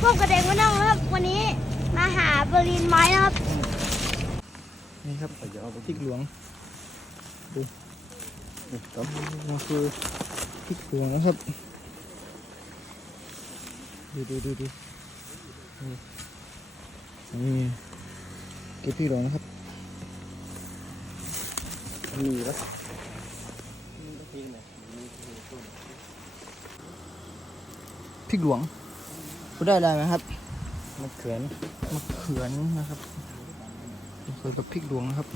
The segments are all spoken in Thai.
บกับเด็กมานั่งนะครับ วันนี้มาหาเบอร์ลินไม้นะครับ นี่ครับพริกหลวงดูนี่ครับมันคือพริกหลวงนะครับ ดูดูดูดูนี่นี่เก็บพริกหลวงนะครับมีปะพริกหลวง พูดได้อะไรไหมครับมะเขือนมะเขือนนะครับเคยกับพริกหลวงนะครับ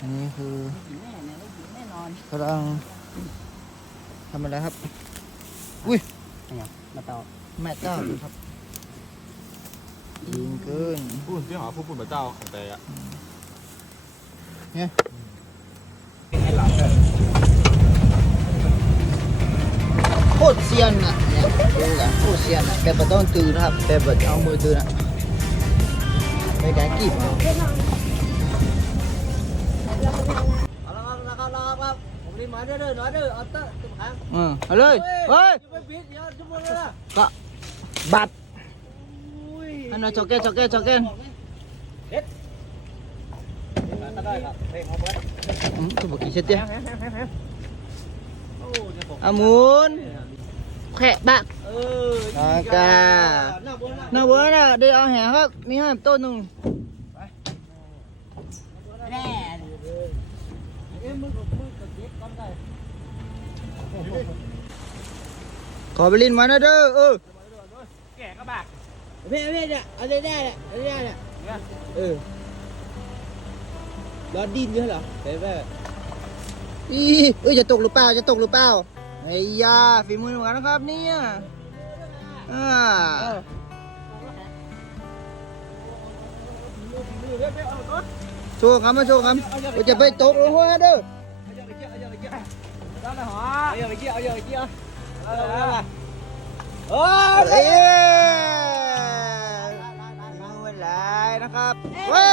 อันนี้คือแน่นอนกำลังทำอะไรครับมาต่อแม่เจ้าดูครับยิงเกินพูดที่หาผู้ปุ่นพระเจ้าของแต่อะโค ตรเซียนอะเนี่ยดูกันโคตรเซียนอะแกไม่ต้องตื่นนะครับแกแบบเอามือตื่นอะไปแกกีบเอาละครับแล้วครับครับผมนี่มาเด้อเด้อหน้อยเด้อเอาเตอร์ตุ้มหางเออเอาเลยเฮ้ยอย่าไปปิดอย่าจุ่มเลยนะก็บัตรอันนั้นจอกเกนจอกเกนจอกเกนก็ได้ครับเพลงเอาไว้อืมตัวกี่เช็ดเตี้ยโอ้เนี่ยอามุน แขะบัก à cả nó bữa nào đi ao hè hết mi บมี tôn luôn นึ่ขอไปลินมานะเด้อเออแก่ก็บากพี่พี่เนี่ยเอาได้ได้เนี่ยเอาได้ได้เนี่ยเออรอดินเยอะเหรอไปไปอีเออจะตกหรือเปล่าจะตกหรือเปล่า ไอ้ยาฝีมือเหมือนกันนะครับเนี่ยอ่าโชว์ครับมาโชว์ครับเอ้ยจะไปตกลงหัวเด้อโอ้เอ้ยยมือมันหลายนะครับเว้ย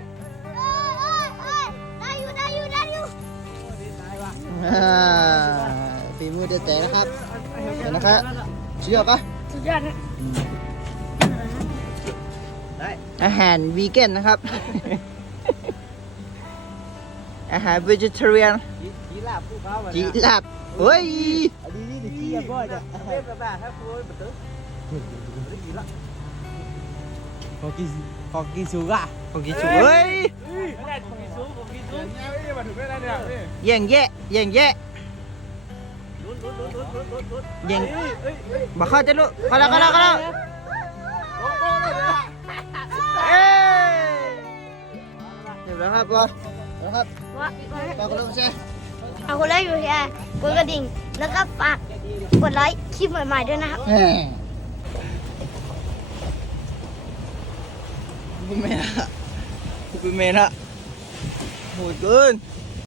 เด็ดแต่นะครับเห็นนะครับเชื่อปะสุดยอดนะอาหารวีแกนนะครับ อาหาร vegetarian จีลาบผู้เขาจีลาบเฮ้ยอันนี้นี่จีอะบ่อยจ้ะเป็นแบบแบบถ้าพูดแบบตึ๊ดไม่กินละขอกินขอกินสูกะของกินชูเฮ้ยไม่ได้ผมกินซุปผมกินซุปเนี่ยไม่มาถึงไม่ได้เนี่ยนี่แย่งแยะแย่งแย ย่งเฮ้ยเฮ้ยเฮ้ยมาเข้าจะลุกเข้าแล้วเข้าแล้วเข้าแล้วโอ้โหเลยนะเอ้ยเรียบร้อยครับบอลนะครับว่าปากกระลุกใช่เอาคนแรกอยู่ที่กดกระดิ่ง แล้วก็ฝากกดไลค์คลิปใหม่ๆด้วยนะครับแหมกูเมนละกูเป็นเมนละโหดเกิน